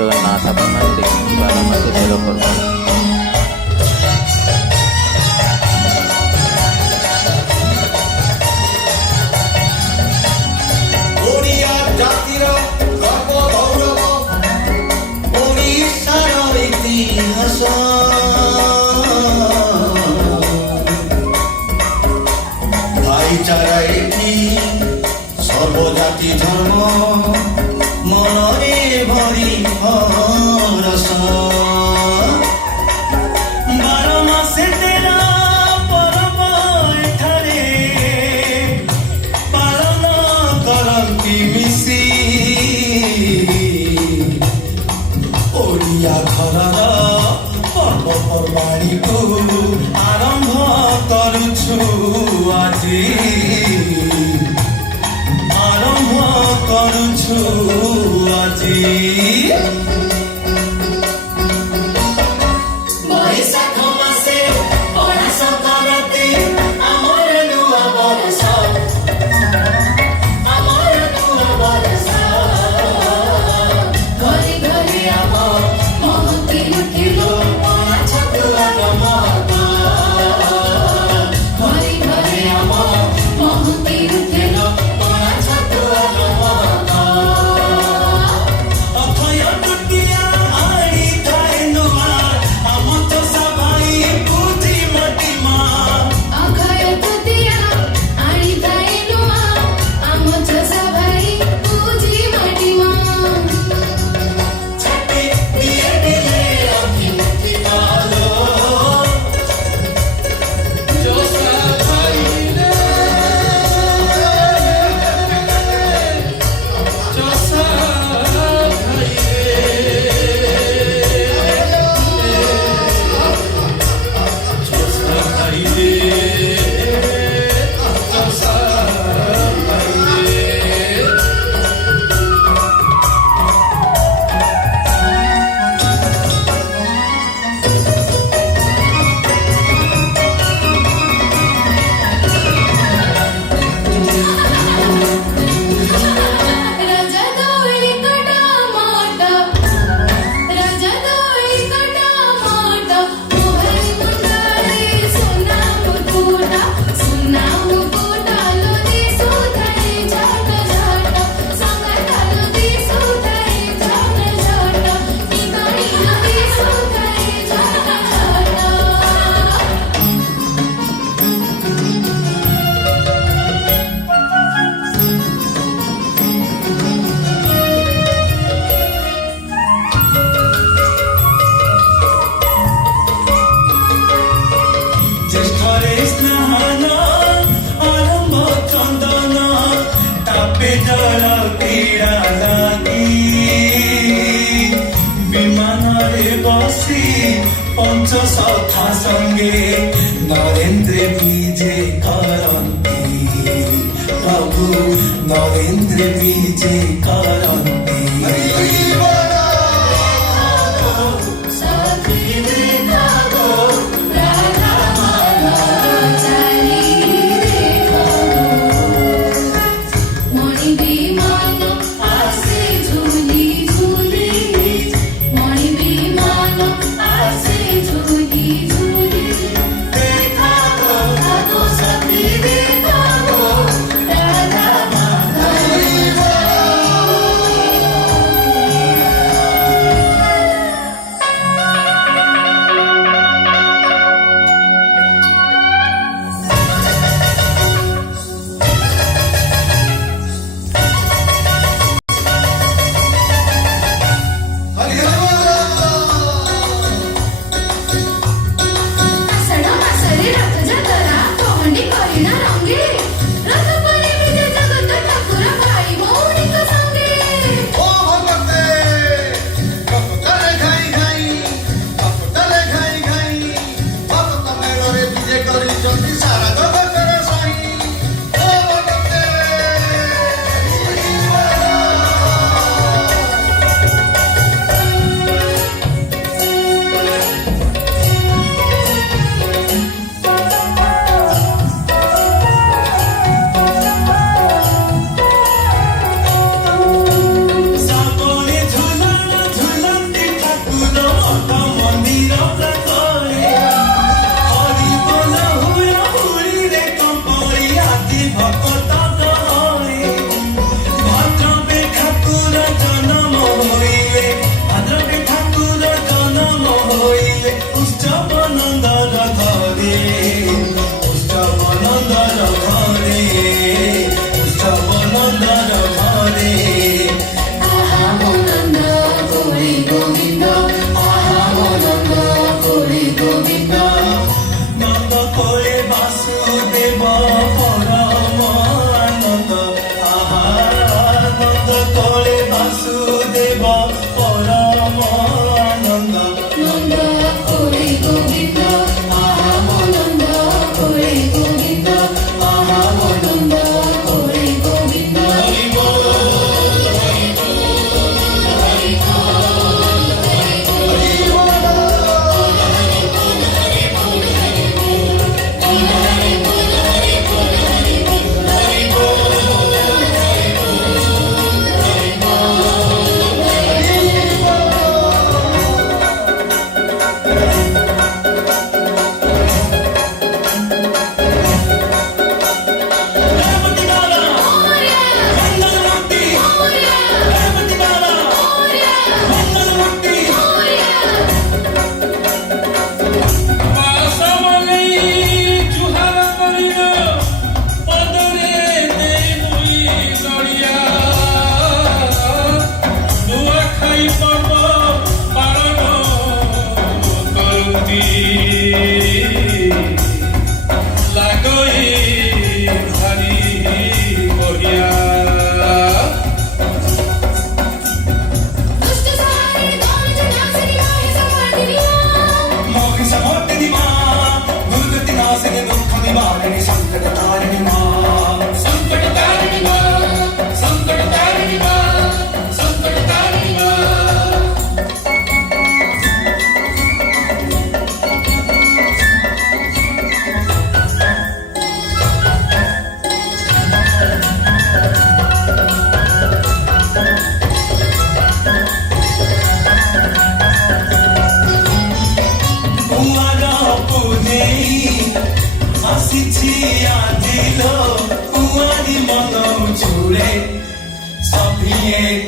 জগন্নাথ আপনার দেখুন আমাদের এরকম সর্বজাতি ধর্ম মনরে ভরি হরস বার মাসে তেরা পরব এଠାରେ ପାଳନ କରନ୍ତି ମିଶି ଓଡ଼ିଆ ଘରର ପର୍ବପର୍ବାଣୀକୁ ଆରମ୍ଭ କରୁଛୁ ଆଜି କରୁଛୁ ଆଜି ବୈଶାଖ ମାସେ ପଣା ସଂକ୍ରାନ୍ତି ଆମର ନୂଆ ବର୍ଷ ଘରେ ଘରେ ଆମ ମହନ୍ତି ଲୁଟିଲୁ ପଣା ଛତୁଆର ମହତ ଘରେ ଘରେ ଆମ ମହନ୍ତି ଲୁଟିଲୁ ପଣା ଛତୁଆର বিমানরে বসি পঞ্চসখা সঙ্গে নরেন্দ্র বিজে করন্তি প্রভু নরেন্দ্র বিজে করন্তি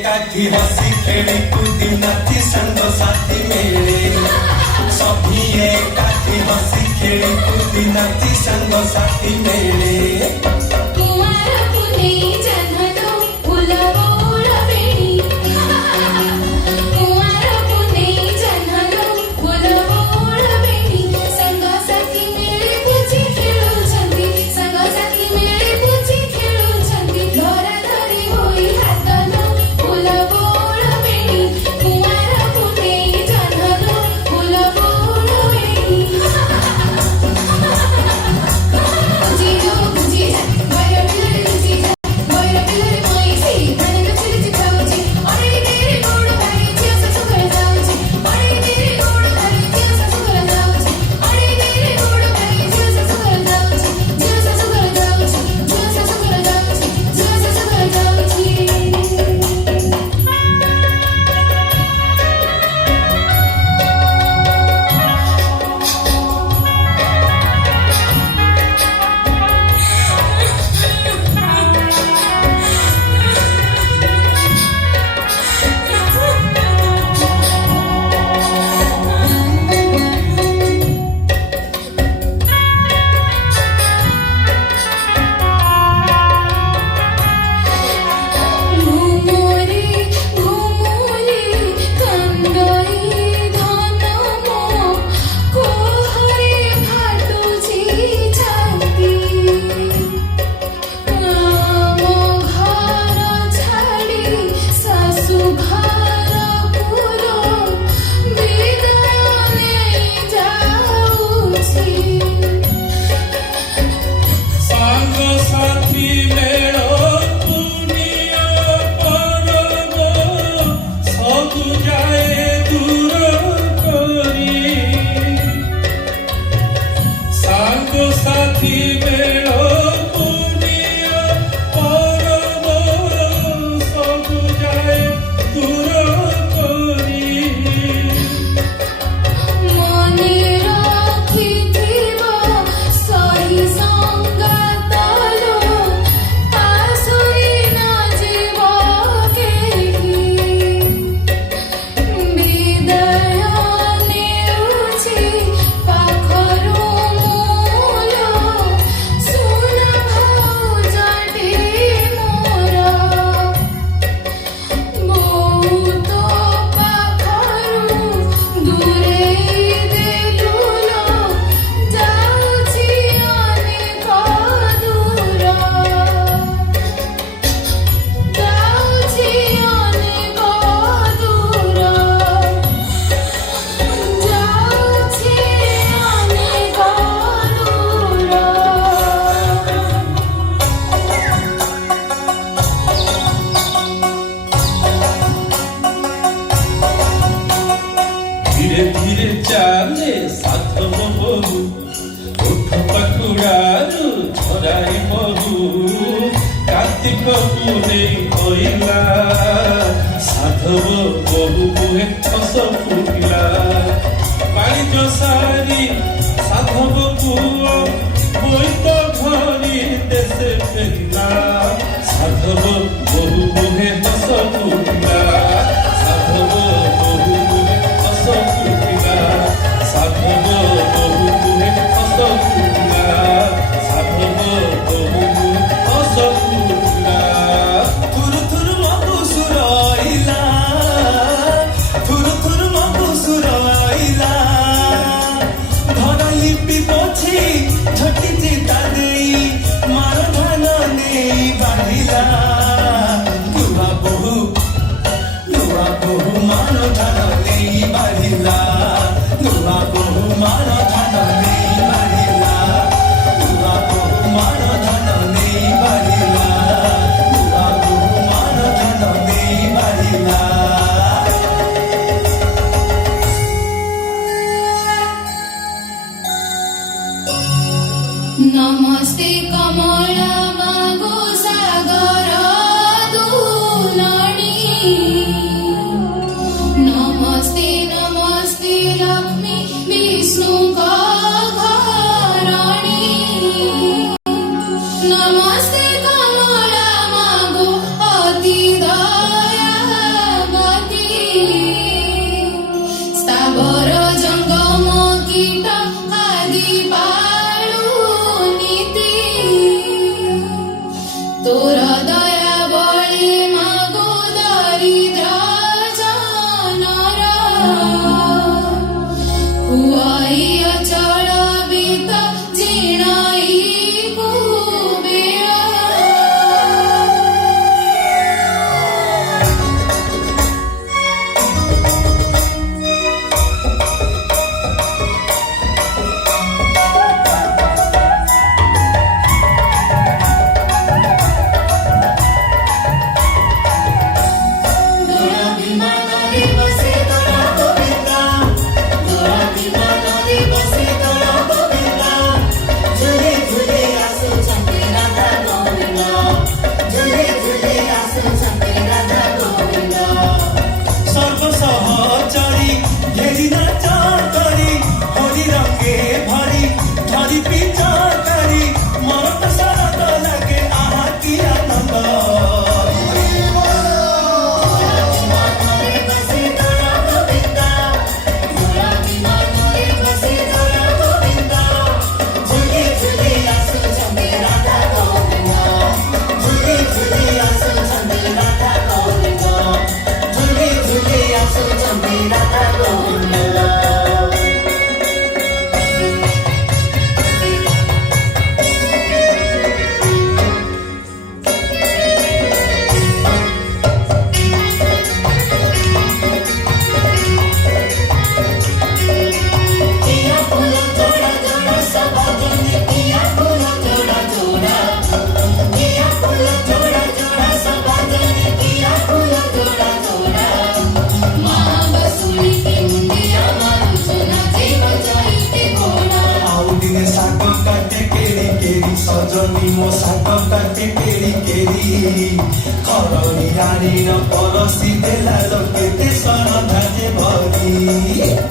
एकाठी हसी खेली कूदी नाची संग साथी मेले सभी एकाठी हसी खेली कूदी नाची संग साथी मेले कुंवार पुनेई जन्मलो फुलबोळ वेणी कुंवार पुनेई जन्मलो फुलबोळ वेणी संग साथी मेळे पुची खेळुछंती संग साथी मेळे पुची खेळुछंती धरा धरी होई हातलो फुलबोळ वेणी कुंवार पुनेई जन्मलो फुलबोळ वेणी जीजो जीजा भैर पिलरे जीजा भैर पिलरे मैसी भने गछिले चिठाउची अरे तेरे गोड भारी जिया ससुकर जाउची अरे तेरे गोड भारी जिया ससुकर जाउची अरे तेरे गोड भारी जिया ससुकर जाउची जिया ससुकर जाउची जिया ससुकर जाउची जिया ससुकर जाउची घुमोरे कंदई धनमो कोहरे फाटुची छाती आमो घर छाडी सासु घर पुरो विदाय नेई जाउची संग साथी मेलो दुनिया परब सब जाए दूर करी संग साथी मेलो दुनिया परब सब जाए दूर करी मने रखिथिब सही संगतलो आसुरी न जीव केही विदाय नेउछि पाखरु मूल सुन भौजटी मोर बहुत पाखरु दूरेई देलुलो जाउछि अनेक दूर जाउछि अनेक दूर जाउछि अनेक धीरे धीरे चाले साधव बहु उठ पकुड़ारू झराई बहु कार्तिक पुनेई होइला साधव बहु मुहे हस फुटिला बाणिज्य सारी साधव पुओ बोईत धरी देशे फेरिला साधव बहु मुहे हस फुटिला साधव बहु मुहे हस फुटिला साधव बहु मुहे हस फुटिला साधव बहु मुहे हस फुटिला थुरु थुरु मधुसुर आइला थुरु थुरु मधुसुर आइला धरा लिपि पछि झटिची तादे हुआई अचल बीता जीणाई कुबेरा दोरा विमानरे बसे दोरा गोविंदा दोरा विमानरे बसे दोरा गोविंदा झुले झुले आसु चंपे राधा गोविंदा झुले झुले आसु चंपे राधा गोविंदा सर्व सहचरी घेरी नाचा करी हरि रंगे भरी धरी पिचा करी मन तो शरद लगे आहा की आनंद विमानरे बसे दोरा गोविंदा दोरा विमानरे बसे दोरा गोविंदा झुले झुले आसु चंपे राधा गोविंदा झुले झुले आसु चंपे राधा गोविंदा झुले झुले आसु चंपे राधा गोविंदा पिया फूल जोड़ा जोड़ा सब जने पिया फूल जोड़ा जोड़ा पिया फूल जोड़ा जोड़ा सब जने पिया फूल जोड़ा जोड़ा महाबसुरी के मुंडिया मारू सोना जीव जाईते घोड़ा आउ दिने साग काटे केरी केरी सजनी मो साग काटे केरी केरी करणी आनी न परसी देला लोके ते सरधा जे भरी